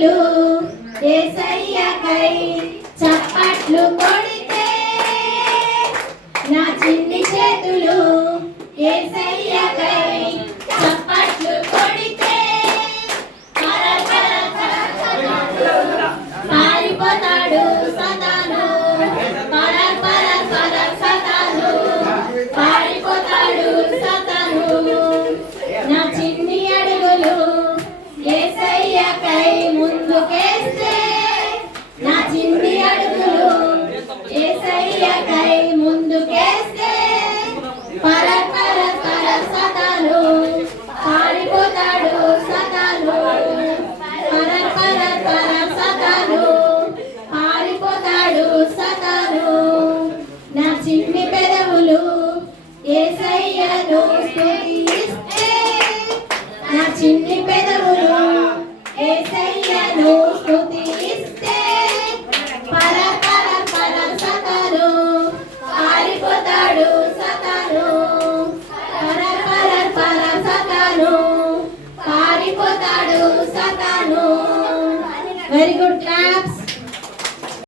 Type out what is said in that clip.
అడుగులు యేసయ్యకై చప్పట్లు కొడితే నా చిన్ని చేతులు యేసయ్యకై చప్పట్లు కొడితే పారిపోతాడు సదాను సదాను పారిపోతాడు సదాను నా చిన్ని అడుగులు యేసయ్యకై ముందుకేస్తే నా చిన్ని అడుగులు యేసయ్యకై ముందుకేస్తే సదాను పారిపోతాడు సదాను సదాను పారిపోతాడు సదాను నా చిన్ని పెదవులు యేసయ్యను స్తుతిస్తే నా చిన్ని పెదవులు యేసయ్యను స్తుతిస్తే సదాను పారిపోతాడు సదాను సదాను పారిపోతాడు సదాను. Very good claps.